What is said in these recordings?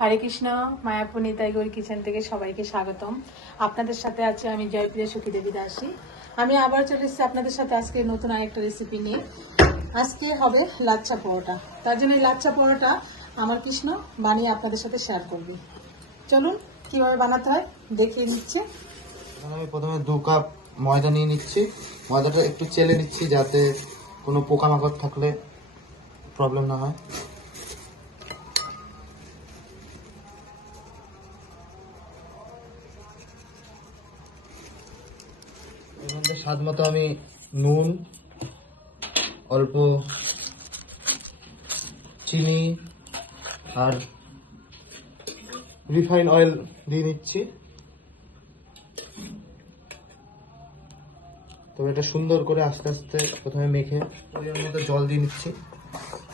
হরে Krishna. Mayapur Nitai Gauri kitchen থেকে সবাইকে স্বাগতম। আপনাদের সাথে আছে আমি জয়প্রিয়া সুখী দেবী দাসী। আমি আবার চলে এসেছি আপনাদের সাথে আজকে নতুন আরেকটা রেসিপি নিয়ে। আজকে হবে লাচ্ছা পরোটা। তার জন্য এই লাচ্ছা পরোটা আমার কৃষ্ণ বানিয়ে আপনাদের সাথে শেয়ার করবে। চলুন কিভাবে বানাতে হয় দেখিয়ে নিচ্ছে। আমি প্রথমে 2 কাপ ময়দা নিয়ে নিচ্ছি। ময়দাটা একটু চেলে নিচ্ছি যাতে কোনো পোকামাকড় থাকলে প্রবলেম না হয়। এর মধ্যে স্বাদ মতো আমি নুন, অল্প চিনি আর রিফাইন অয়েল দিয়ে নিচ্ছি। তবে এটা সুন্দর করে আস্তে আস্তে প্রথমে মেখে পরিমাণ মতো জল দিয়ে নিচ্ছি,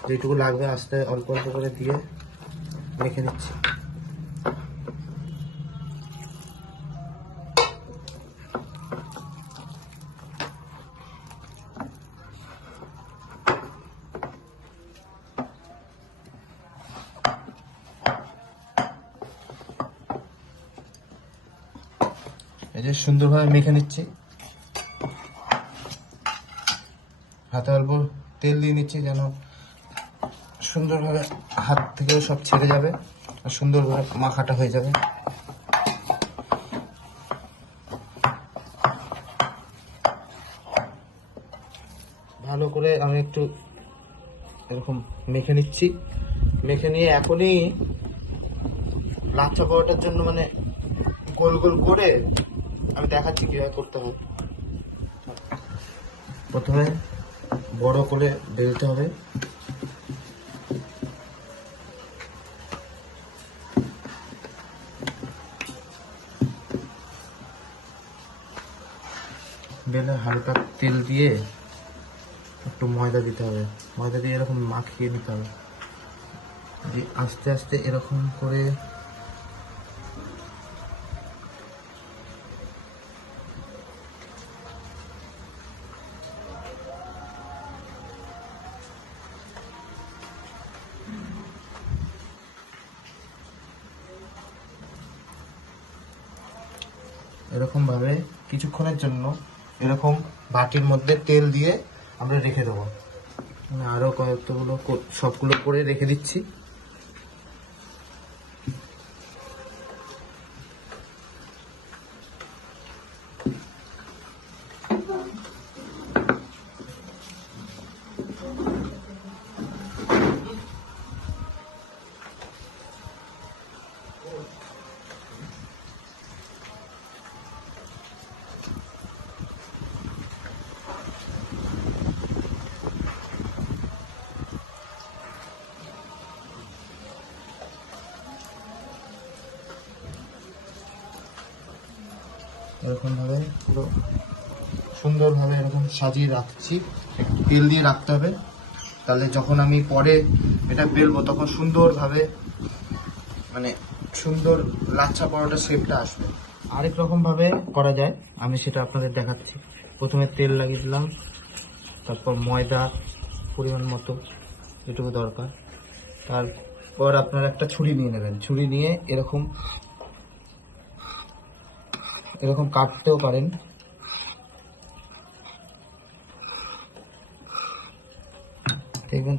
যেটুকু লাগবে আস্তে অল্প অল্প করে দিয়ে মেখে নিচ্ছি। এই যে সুন্দরভাবে মেখে নিচ্ছি। হাতে অল্প তেল দিয়ে নিচ্ছি যেন সুন্দরভাবে হাত থেকেও সব ছেড়ে যাবে আর সুন্দরভাবে মাখাটা হয়ে যাবে। ভালো করে আমি একটু এরকম মেখে নিচ্ছি। মেখে নিয়ে এখনই লাচ্ছা পরোটার জন্য মানে গোল গোল করে আমি দেখাচ্ছি কিভাবে করতে হবে। প্রথমে বড় করে বেলতে হবে। বেলে হালকা তেল দিয়ে একটু ময়দা দিতে হবে। ময়দা দিয়ে এরকম মাখিয়ে নিতে হবে। দিয়ে আস্তে আস্তে এরকম করে এরকম ভাবে কিছুক্ষণের জন্য এরকম বাটির মধ্যে তেল দিয়ে আমরা রেখে দেবো। আরো কয়েকগুলো সবগুলো করে রেখে দিচ্ছি। এরকম ভাবে পুরো সুন্দরভাবে এরকম সাজিয়ে রাখছি। একটু তেল দিয়ে রাখতে হবে, তাহলে যখন আমি পরে এটা বেলবো তখন সুন্দরভাবে মানে সুন্দর লাচ্ছা পরোটা শেপটা আসবে। আরেক রকম ভাবে করা যায়, আমি সেটা আপনাদের দেখাচ্ছি। প্রথমে তেল লাগিয়ে দিলাম, তারপর ময়দা পরিমাণ মতো যেটুকু দরকার। তারপর আপনারা একটা ছুরি নিয়ে নেবেন। ছুরি নিয়ে এরকম এরকম কাটতেও পারেন। দেখবেন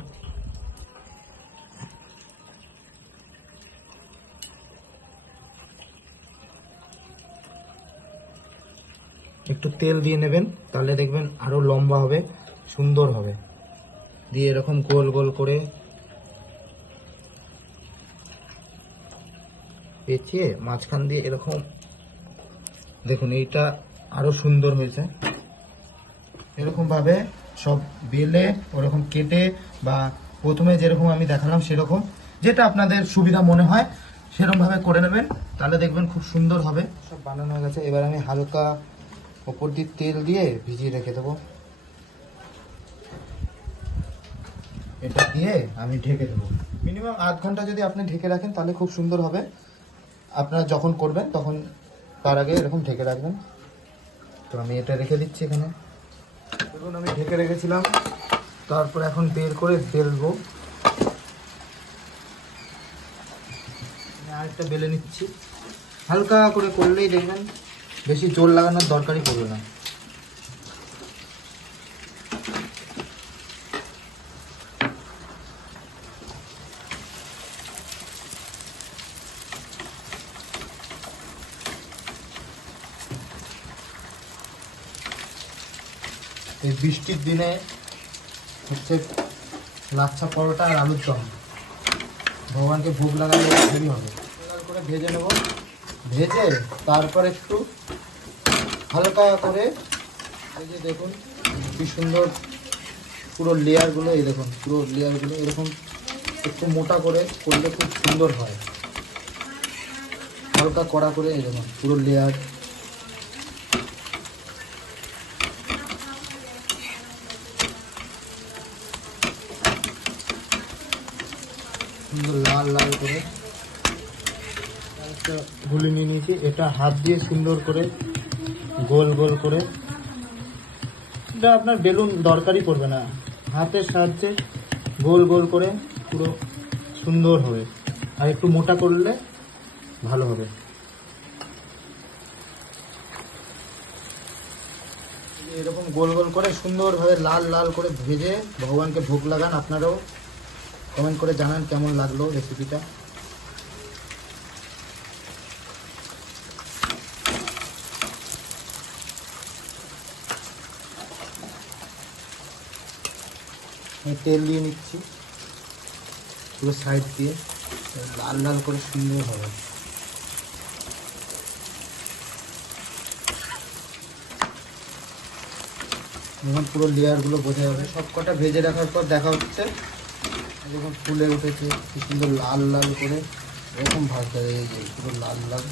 একটু তেল দিয়ে নেবেন, তাহলে দেখবেন আরো লম্বা হবে, সুন্দর হবে। দিয়ে এরকম গোল গোল করে পেঁচিয়ে মাঝখান দিয়ে এরকম দেখুন, এইটা আরো সুন্দর হয়েছে। এরকম ভাবে সব বেলে ওরকম কেটে বা প্রথমে যেরকম আমি দেখালাম সেরকম, যেটা আপনাদের সুবিধা মনে হয় সেরকম ভাবে করে নেবেন, তাহলে দেখবেন খুব সুন্দর হবে। সব বানানো হয়ে গেছে। এবার আমি হালকা ওপর দিয়ে তেল দিয়ে ভিজিয়ে রেখে দেবো। এটা দিয়ে আমি ঢেকে দেবো। মিনিমাম 8 ঘন্টা যদি আপনি ঢেকে রাখেন তাহলে খুব সুন্দর হবে। আপনারা যখন করবেন তখন তার আগে এরকম ঢেকে রাখবেন। তো আমি এটা রেখে দিচ্ছি এখানে। দেখুন আমি ঢেকে রেখেছিলাম, তারপর এখন বের করে বেলবো। আরেকটা বেলে নিচ্ছি, হালকা করে করলেই দেখবেন, বেশি জোর লাগানোর দরকারই পড়বে না। এই বৃষ্টির দিনে হচ্ছে লাচ্ছা পরোটা আর আলুর দম ভগবানকে ভোগ লাগালে হেভি হবে। লাল করে ভেজে নেব, ভেজে তারপর একটু হালকা করে, এই যে দেখুন কি সুন্দর পুরো লেয়ারগুলো, এই দেখুন পুরো লেয়ারগুলো এরকম একটু মোটা করে করলে খুব সুন্দর হয়। হালকা কড়া করে এই দেখুন পুরো লেয়ার, সুন্দর লাল লাল করে একটা গুলি নিয়ে নিয়েছি। এটা হাত দিয়ে সুন্দর করে গোল গোল করে, এটা আপনার বেলুন দরকারই পড়বে না, হাতের সাহায্যে গোল গোল করে পুরো সুন্দর হবে। আর একটু মোটা করলে ভালো হবে। এরকম গোল গোল করে সুন্দরভাবে লাল লাল করে ভেজে ভগবানকে ভোগ লাগান। আপনারাও কমেন্ট করে জানান কেমন লাগলো রেসিপিটা। তেল দিয়ে নিচ্ছি পুরো সাইড দিয়ে, লাল লাল করে সুন্দর হবে। যখন পুরো লেয়ারগুলো বোঝা যাবে, সব কটা ভেজে রাখার পর দেখা হচ্ছে যখন ফুলে উঠেছে কি সুন্দর লাল লাল করে এরকম ভাজতে হবে। এই যে পুরো লাল লাল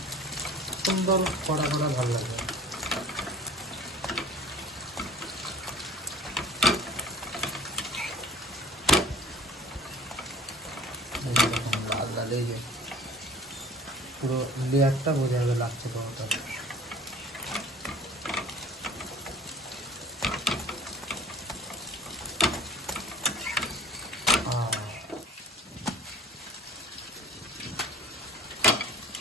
সুন্দর কড়া কড়া ভালো লাগে। লাল লাল এই যে পুরো লেয়ারটা বোঝা যাবে লাগছে পরোটা।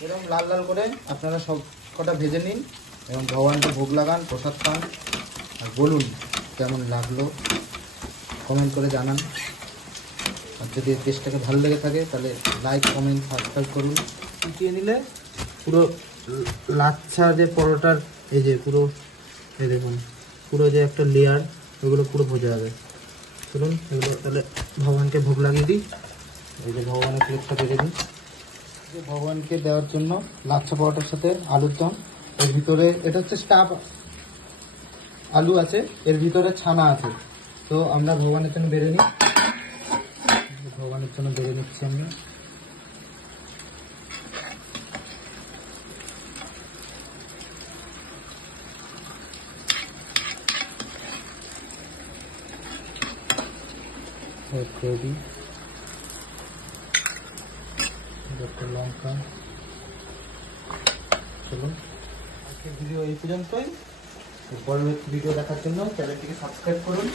এরকম লাল লাল করে আপনারা সব কটা ভেজে নিন এবং ভগবানকে ভোগ লাগান, প্রসাদ পান। আর বলুন কেমন লাগলো, কমেন্ট করে জানান। আর যদি টেস্টটাকে ভালো লেগে থাকে তাহলে লাইক কমেন্ট সাবস্ক্রাইব করুন। ফুটিয়ে নিলে পুরো লাচ্ছা যে পরোটার এই যে পুরো, এই দেখুন পুরো যে একটা লেয়ার, ওগুলো পুরো বোঝা যাবে। চলুন এগুলো তাহলে ভগবানকে ভোগ লাগিয়ে দিই। এই যে ভগবানের প্লেটটা বেড়ে দিই, ভগবানকে দেওয়ার জন্য লাচ্ছা পরোটার সাথে আলুর দম। এর ভিতরে এটা হচ্ছে স্টাফ আলু আছে, এর ভিতরে ছানা আছে। তো আমরা ভগবানের জন্য বেড়ে নিই, ভগবানের জন্য বেড়ে নিচ্ছি আমরা। রেডি একটা লঙ্কা। চলুন আজকের ভিডিও এই পর্যন্তই। পরবর্তী ভিডিও দেখার জন্য চ্যানেলটিকে সাবস্ক্রাইব করুন।